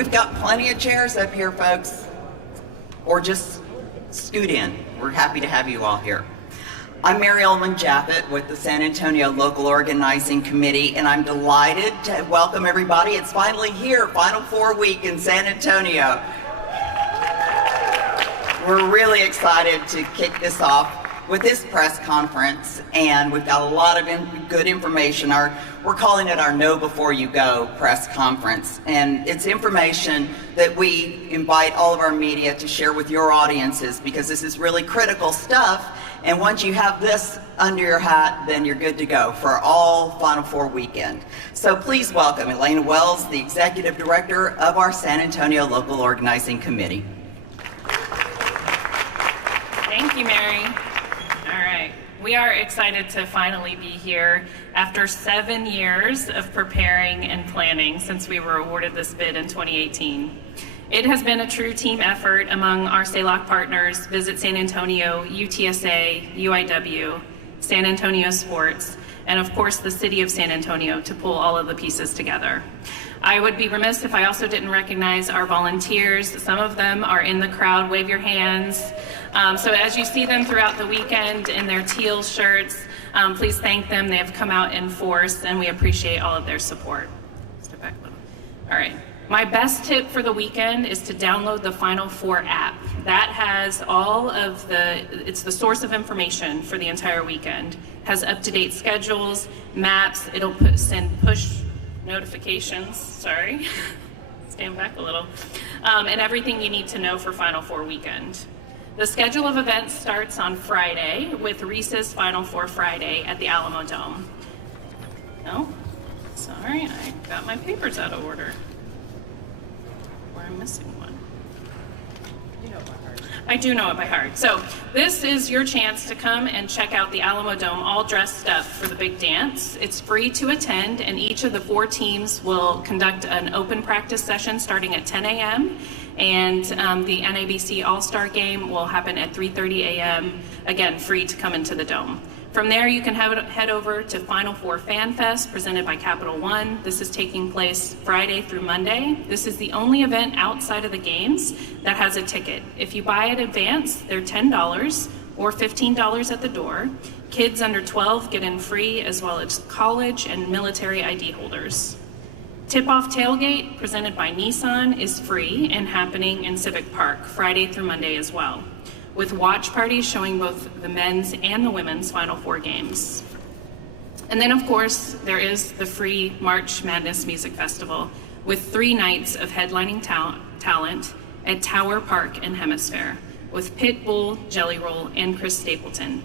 We've got plenty of chairs up here, folks, or just scoot in. We're happy to have you all here. I'm Mary Ullman Jaffet with the San Antonio Local Organizing Committee, and I'm delighted to welcome everybody. It's finally here, Final Four week in San Antonio. We're really excited to kick this off with this press conference, and we've got a lot of good information. We're calling it our Know Before You Go press conference, and it's information that we invite all of our media to share with your audiences, because this is really critical stuff, and once you have this under your hat, then you're good to go for all Final Four weekend. So please welcome Elena Wells, the Executive Director of our San Antonio Local Organizing Committee. Thank you, Mary. All right, we are excited to finally be here after 7 years of preparing and planning since we were awarded this bid in 2018. It has been a true team effort among our SALOC partners, Visit San Antonio, UTSA, UIW, San Antonio Sports, and of course the City of San Antonio to pull all of the pieces together. I would be remiss if I also didn't recognize our volunteers. Some of them are in the crowd. Wave your hands. So as you see them throughout the weekend in their teal shirts, please thank them. They have come out in force, and we appreciate all of their support. Step back a little. All right. My best tip for the weekend is to download the Final Four app. That has all of it's the source of information for the entire weekend. Has up-to-date schedules, maps. It'll send push notifications, sorry, stand back a little, and everything you need to know for Final Four weekend. The schedule of events starts on Friday with Reese's Final Four Friday at the Alamo Dome. No, sorry, I got my papers out of order. Or I'm missing one. You know it by heart. I do know it by heart. So this is your chance to come and check out the Alamo Dome all dressed up for the big dance. It's free to attend, and each of the 4 teams will conduct an open practice session starting at 10 a.m. And the NABC All-Star Game will happen at 3:30 a.m. Again, free to come into the Dome. From there, you can head over to Final Four Fan Fest presented by Capital One. This is taking place Friday through Monday. This is the only event outside of the games that has a ticket. If you buy in advance, they're $10 or $15 at the door. Kids under 12 get in free, as well as college and military ID holders. Tip-off tailgate presented by Nissan is free and happening in Civic Park Friday through Monday as well, with watch parties showing both the men's and the women's Final Four games. And then, of course, there is the free March Madness Music Festival with 3 nights of headlining talent at Tower Park and Hemisphere with Pitbull, Jelly Roll, and Chris Stapleton.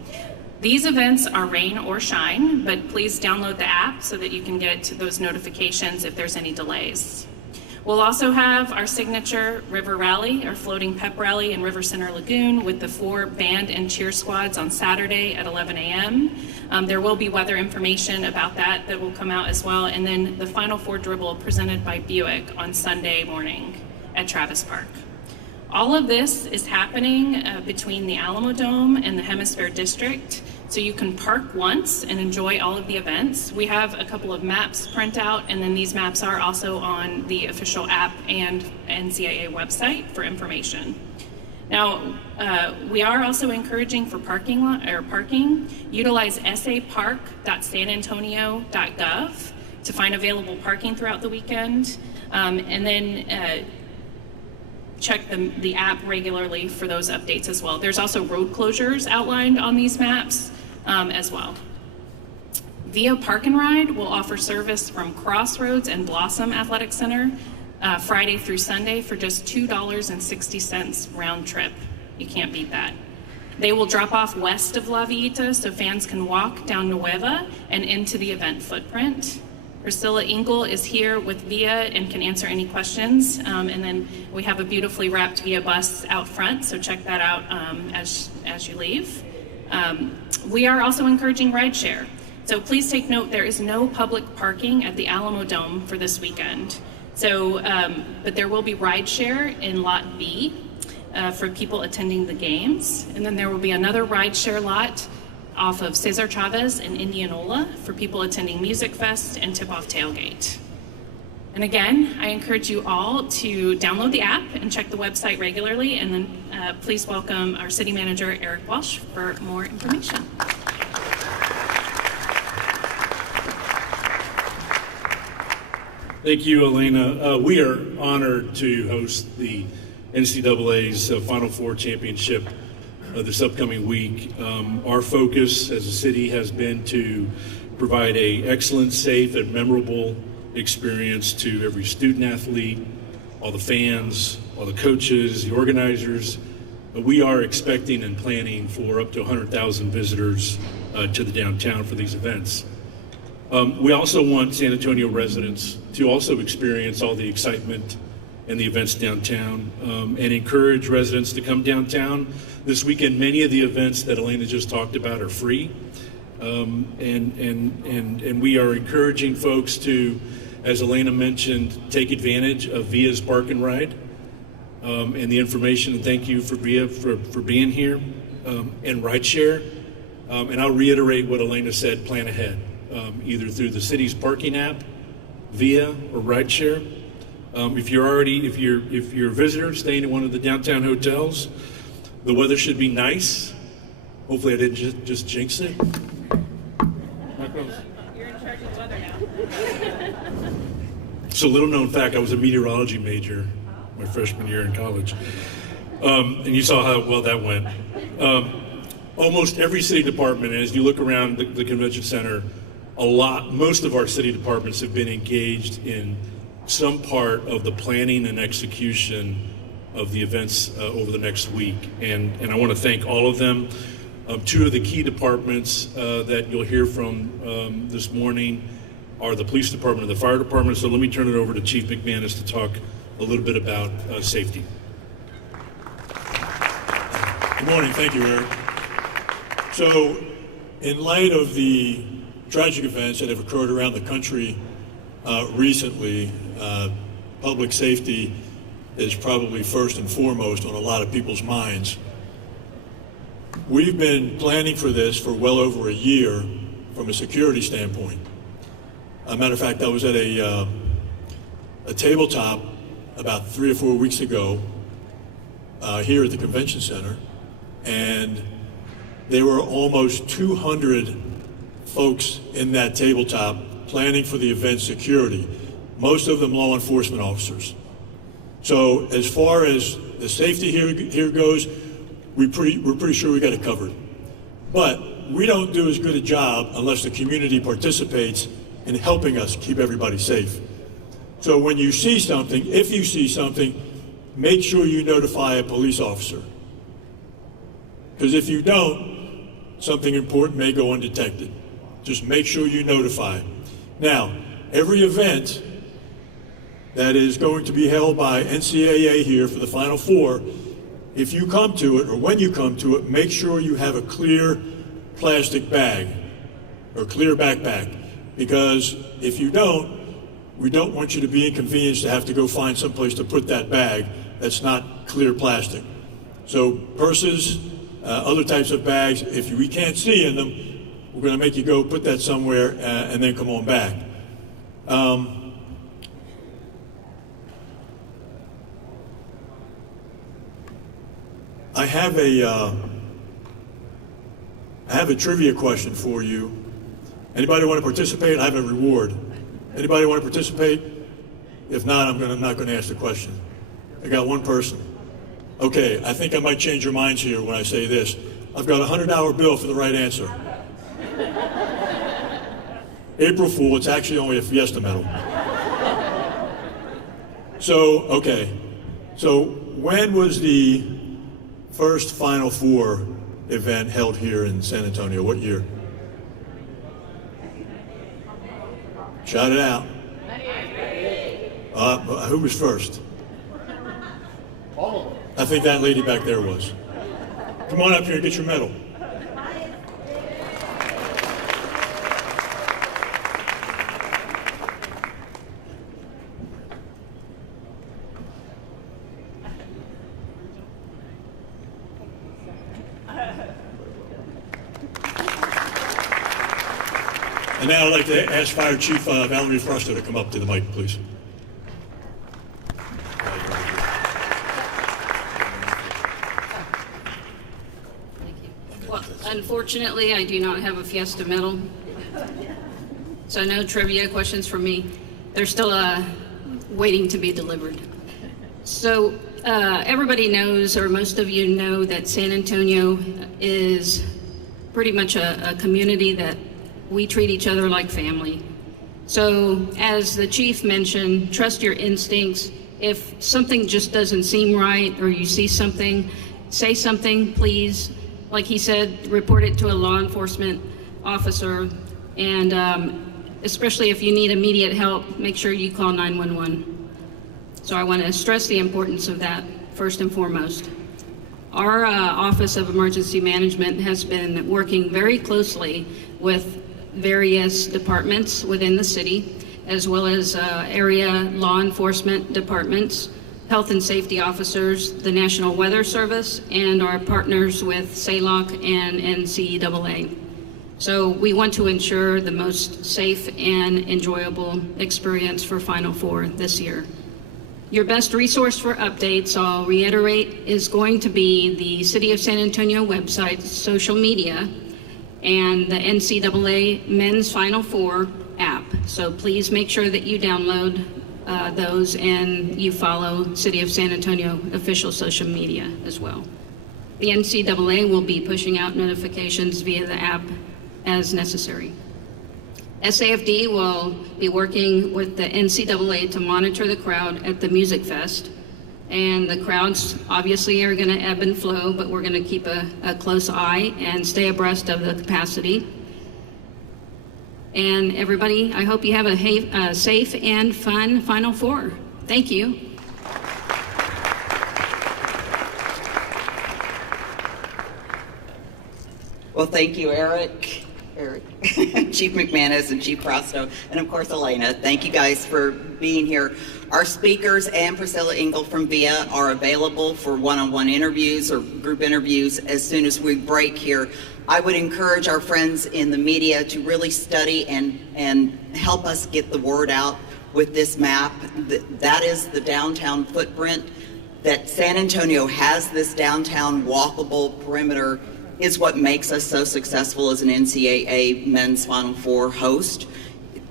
These events are rain or shine, but please download the app so that you can get those notifications if there's any delays. We'll also have our signature River Rally, our floating pep rally in River Center Lagoon with the 4 band and cheer squads on Saturday at 11 a.m. There will be weather information about that will come out as well. And then the Final Four dribble presented by Buick on Sunday morning at Travis Park. All of this is happening between the Alamo Dome and the Hemisphere District, so you can park once and enjoy all of the events. We have a couple of maps print out, and then these maps are also on the official app and NCAA website for information. Now, we are also encouraging for parking. Utilize sapark.sanantonio.gov to find available parking throughout the weekend, and then check the app regularly for those updates as well. There's also road closures outlined on these maps as well. Via Park and Ride will offer service from Crossroads and Blossom Athletic Center Friday through Sunday for just $2.60 round trip. You can't beat that. They will drop off west of La Villita so fans can walk down Nueva and into the event footprint. Priscilla Engel is here with VIA and can answer any questions. And then we have a beautifully wrapped VIA bus out front, so check that out as you leave. We are also encouraging rideshare. So please take note, there is no public parking at the Alamo Dome for this weekend. So, but there will be rideshare in Lot B for people attending the games. And then there will be another rideshare lot off of Cesar Chavez in Indianola for people attending Music Fest and Tip-Off Tailgate. And again, I encourage you all to download the app and check the website regularly, and then please welcome our city manager, Eric Walsh, for more information. Thank you, Elena. We are honored to host the NCAA's Final Four championship this upcoming week. Our focus as a city has been to provide an excellent, safe, and memorable experience to every student athlete, all the fans, all the coaches, the organizers. We are expecting and planning for up to 100,000 visitors to the downtown for these events. We also want San Antonio residents to also experience all the excitement and the events downtown, and encourage residents to come downtown. This weekend, many of the events that Elena just talked about are free, and we are encouraging folks to, as Elena mentioned, take advantage of VIA's Park and Ride and the information. And thank you for VIA for being here, and rideshare. And I'll reiterate what Elena said: plan ahead, either through the city's parking app, VIA, or rideshare. If you're a visitor staying in one of the downtown hotels, the weather should be nice. Hopefully I didn't just jinx it. You're in charge of the weather now. So, little known fact, I was a meteorology major my freshman year in college. And you saw how well that went. Almost every city department, and as you look around the convention center, most of our city departments have been engaged in some part of the planning and execution of the events over the next week. And I want to thank all of them. Two of the key departments that you'll hear from this morning are the police department and the fire department. So let me turn it over to Chief McManus to talk a little bit about safety. Good morning. Thank you, Eric. So, in light of the tragic events that have occurred around the country recently, public safety is probably first and foremost on a lot of people's minds. We've been planning for this for well over a year from a security standpoint. As a matter of fact, I was at a tabletop about 3 or 4 weeks ago here at the convention center, and there were almost 200 folks in that tabletop planning for the event security, most of them law enforcement officers. So as far as the safety here goes, we're pretty sure we got it covered. But we don't do as good a job unless the community participates in helping us keep everybody safe. So when you see something, if you see something, make sure you notify a police officer. Because if you don't, something important may go undetected. Just make sure you notify. Now, every event that is going to be held by NCAA here for the Final Four, if you come to it, or when you come to it, make sure you have a clear plastic bag or clear backpack. Because if you don't, we don't want you to be inconvenienced to have to go find someplace to put that bag that's not clear plastic. So purses, other types of bags, if we can't see in them, we're going to make you go put that somewhere and then come on back. I have a trivia question for you. Anybody want to participate? I have a reward. Anybody want to participate? If not, I'm not going to ask the question. I got one person. Okay, I think I might change your minds here when I say this. I've got a $100 bill for the right answer. April Fool, it's actually only a Fiesta medal. So, okay. So, when was the first Final Four event held here in San Antonio? What year? Shout it out. Who was first? I think that lady back there was. Come on up here and get your medal. And now I'd like to ask Fire Chief Valerie Froster to come up to the mic, please. Unfortunately, I do not have a Fiesta medal, so no trivia questions for me. They're still waiting to be delivered. So everybody knows, or most of you know, that San Antonio is pretty much a community that we treat each other like family. So as the chief mentioned, trust your instincts. If something just doesn't seem right or you see something, say something, please. Like he said, report it to a law enforcement officer, and especially if you need immediate help, make sure you call 911. So I want to stress the importance of that first and foremost. Our Office of Emergency Management has been working very closely with various departments within the city, as well as area law enforcement departments, health and safety officers, the National Weather Service, and our partners with SALOC and NCAA. So we want to ensure the most safe and enjoyable experience for Final Four this year. Your best resource for updates, I'll reiterate, is going to be the City of San Antonio website, social media, and the NCAA Men's Final Four app. So please make sure that you download those and you follow City of San Antonio official social media as well. The NCAA will be pushing out notifications via the app as necessary. SAFD will be working with the NCAA to monitor the crowd at the Music Fest. And the crowds obviously are going to ebb and flow, but we're going to keep a close eye and stay abreast of the capacity. And everybody, I hope you have a safe and fun Final Four. Thank you. Well, thank you, Eric, Chief McManus and Chief Prosto, and of course Elena. Thank you guys for being here. Our speakers and Priscilla Engel from VIA are available for one-on-one interviews or group interviews as soon as we break here. I would encourage our friends in the media to really study and help us get the word out with this map. That is the downtown footprint. That San Antonio has this downtown walkable perimeter is what makes us so successful as an NCAA Men's Final Four host.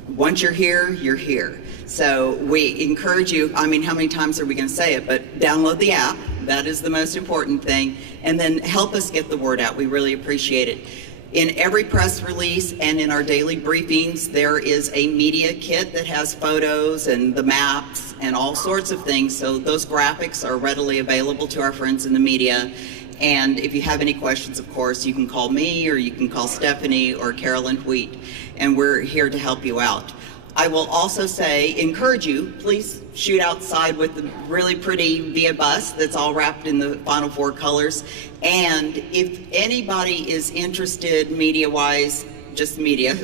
Once you're here, you're here. So we encourage you, I mean, how many times are we going to say it, but download the app. That is the most important thing. And then help us get the word out. We really appreciate it. In every press release and in our daily briefings, there is a media kit that has photos and the maps and all sorts of things. So those graphics are readily available to our friends in the media. And if you have any questions, of course, you can call me or you can call Stephanie or Carolyn Wheat, and we're here to help you out. I will also encourage you, please shoot outside with the really pretty VIA bus that's all wrapped in the Final Four colors. And if anybody is interested media-wise, just media,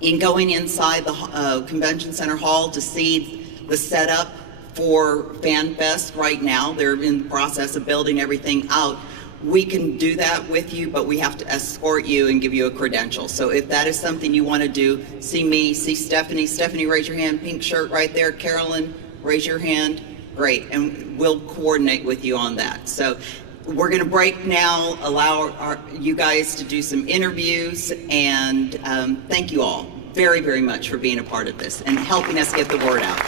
in going inside the Convention Center Hall to see the setup for FanFest right now, they're in the process of building everything out. We can do that with you, but we have to escort you and give you a credential. So if that is something you want to do, see me, see Stephanie. Stephanie, raise your hand, pink shirt right there. Carolyn, raise your hand. Great, and we'll coordinate with you on that. So we're going to break now, allow you guys to do some interviews, and thank you all very, very much for being a part of this and helping us get the word out.